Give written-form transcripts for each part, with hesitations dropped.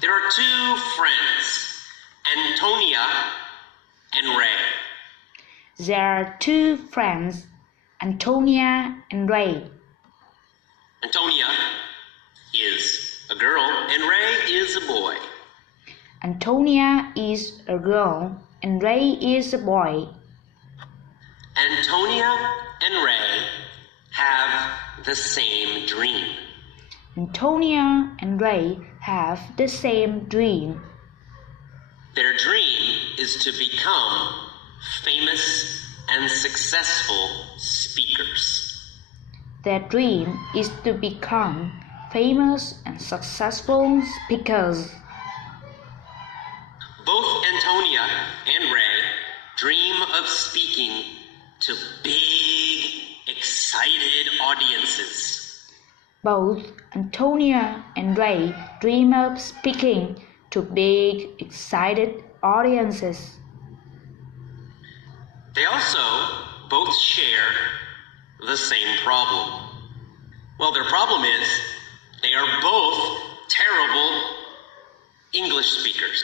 There are two friends, Antonia and Ray. There are two friends, Antonia and Ray. Antonia is a girl and Ray is a boy. Antonia is a girl and Ray is a boy. Antonia and Ray have the same dream. Antonia and Ray have the same dream. Their dream is to become famous and successful speakers. Their dream is to become famous and successful speakers. Both Antonia and Ray dream of speaking to big, excited audiences. Both Antonia and Ray dream of speaking to big, excited audiences. They also both share the same problem. Well, their problem is they are both terrible English speakers.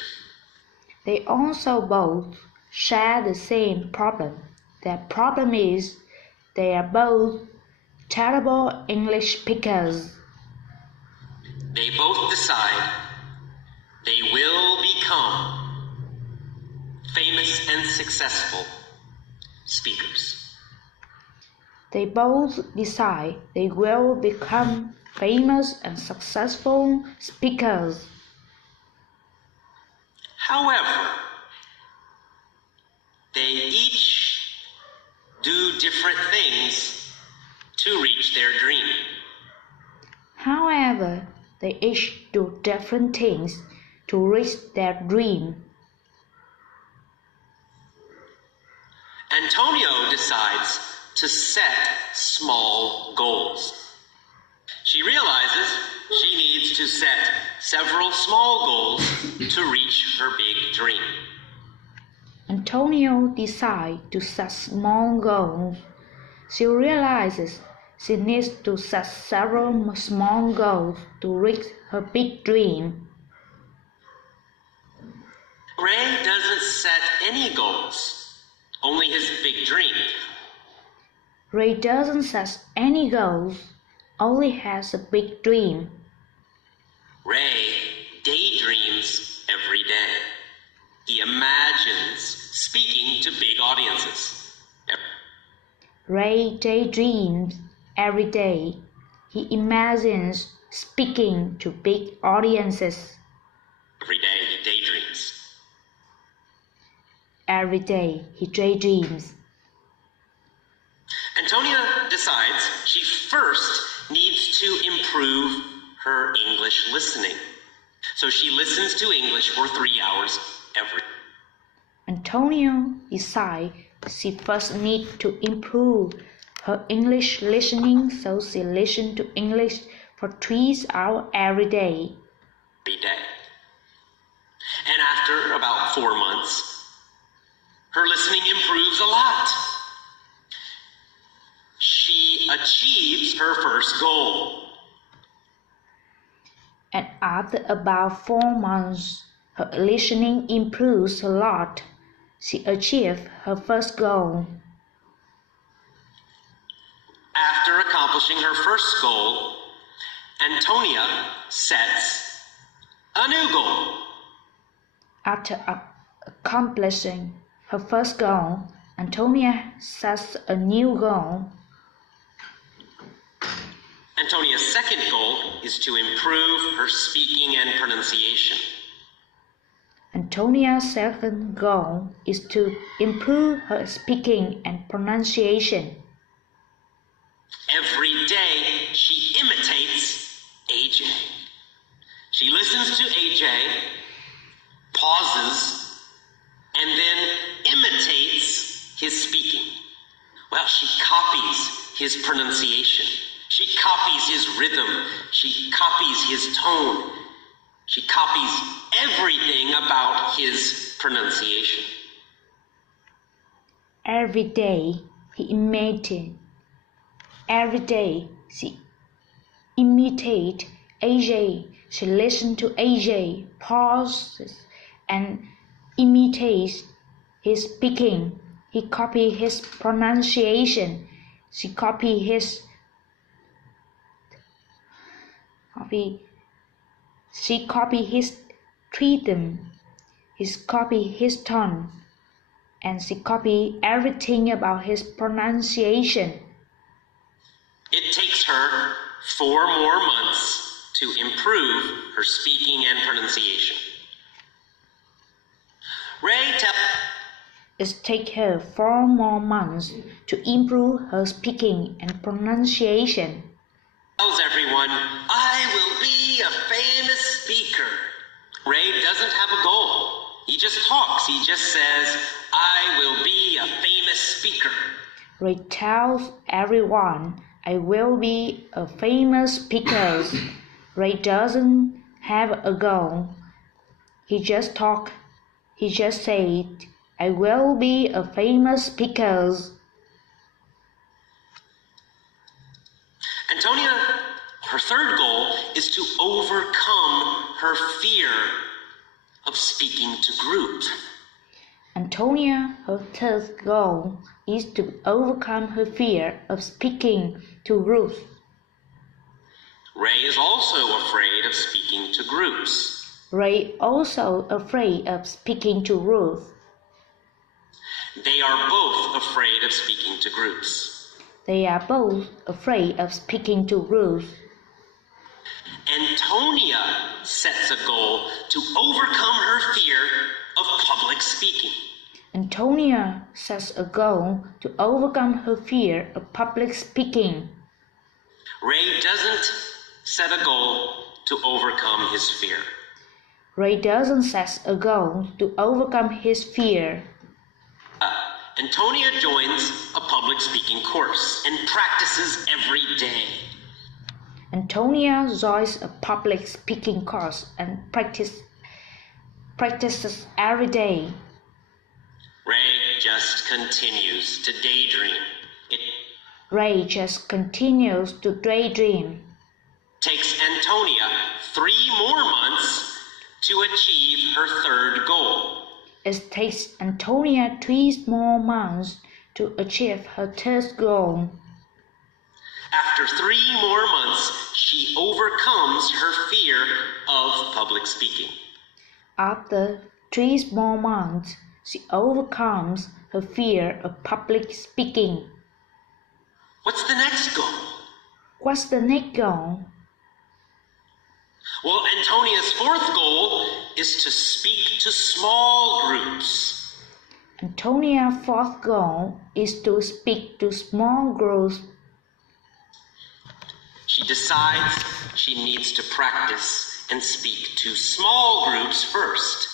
They also both share the same problem. Their problem is they are both terrible English speakers. They both decide they will become famous and successful speakers. They both decide they will become famous and successful speakers. However, they each do different things to reach their dream. However, they each do different things to reach their dream. Antonio decides to set small goals. She realizes she needs to set several small goals to reach her big dream. Antonio decides to set small goals. She realizes she needs to set several small goals to reach her big dream. Ray doesn't set any goals, only his big dream. Ray doesn't set any goals, only has a big dream. Ray daydreams every day. He imagines speaking to big audiences. Ray daydreams every day. He imagines speaking to big audiences. Every day he daydreams. Every day he daydreams. Antonia decides she first needs to improve her English listening. So she listens to English for 3 hours every day. Antonio decides she first needs to improve her English listening, so she listens to English for 3 hours every day. And after about 4 months, her listening improves a lot. She achieves her first goal. And after about 4 months, her listening improves a lot. She achieved her first goal. After accomplishing her first goal, Antonia sets a new goal. After accomplishing her first goal, Antonia sets a new goal. Antonia's second goal is to improve her speaking and pronunciation. Antonia's second goal is to improve her speaking and pronunciation. Every day she imitates AJ. She listens to AJ, pauses, and then imitates his speaking. Well, she copies his pronunciation. She copies his rhythm. She copies his tone. She copies everything about his pronunciation. Every day he imitated. Every day she imitated AJ. She listens to AJ, pauses, and imitates his speaking. He copies his pronunciation. She copies his rhythm. He copies his tone, and she copies everything about his pronunciation. It takes her 4 more months to improve her speaking and pronunciation. It takes her 4 more months to improve her speaking and pronunciation. Tells everyone, I will be a famous speaker. Ray doesn't have a goal. He just talks. He just says, I will be a famous speaker. Ray tells everyone, I will be a famous speaker. Ray doesn't have a goal. He just talks. He just said, I will be a famous speaker. Antonia, her third goal is to overcome her fear of speaking to groups. Antonia, her third goal is to overcome her fear of speaking to groups. Ray is also afraid of speaking to groups. Ray also afraid of speaking to groups. They are both afraid of speaking to groups. They are both afraid of speaking to groups. Antonia sets a goal to overcome her fear of public speaking. Antonia sets a goal to overcome her fear of public speaking. Ray doesn't set a goal to overcome his fear. Ray doesn't set a goal to overcome his fear. Antonia joins a public speaking course and practices every day. Antonia joins a public speaking course and practices every day. Ray just continues to daydream. Ray just continues to daydream. Takes Antonia 3 more months to achieve her third goal. It takes Antonia 3 more months to achieve her third goal. After 3 more months, she overcomes her fear of public speaking. After 3 more months, she overcomes her fear of public speaking. What's the next goal? What's the next goal? Well, Antonia's 4th goal is to speak to small groups. Antonia's 4th goal is to speak to small groups. She decides she needs to practice and speak to small groups first.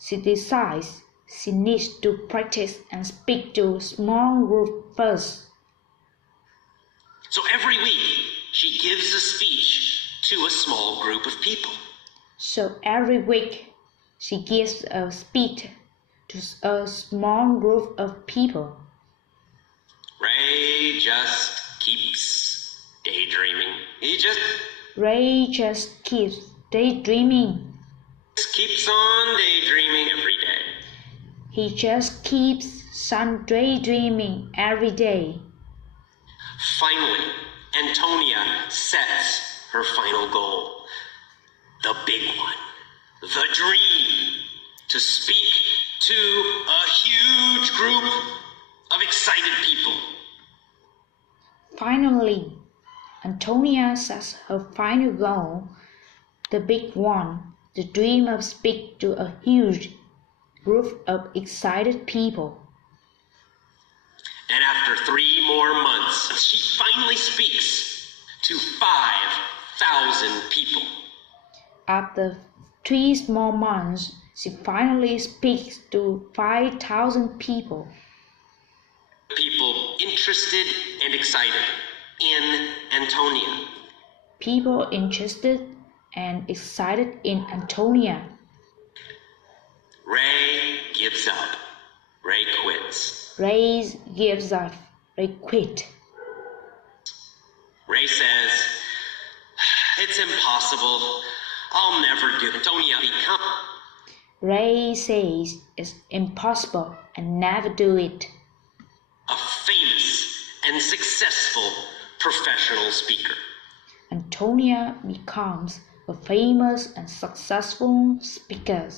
She decides she needs to practice and speak to small groups first. So every week, she gives a speech to a small group of people. So every week, she gives a speech to a small group of people. Ray just keeps daydreaming. Ray just keeps daydreaming. Keeps on daydreaming every day. He just keeps on daydreaming every day. Finally, Antonia sets her final goal, the big one, the dream, to speak to a huge group of excited people. Finally, Antonia sets her final goal, the big one, the dream of speak to a huge group of excited people. And after 3 more months, she finally speaks to 5,000 people. After 3 more months, she finally speaks to 5,000 people. People interested and excited in Antonia. People interested and excited in Antonia. Ray gives up. Ray quits. Ray gives up. Ray quit. Ray says, it's impossible. I'll never do it. Antonia, become. Ray says it's impossible and never do it. A famous and successful professional speaker. Antonia becomes a famous and successful speaker.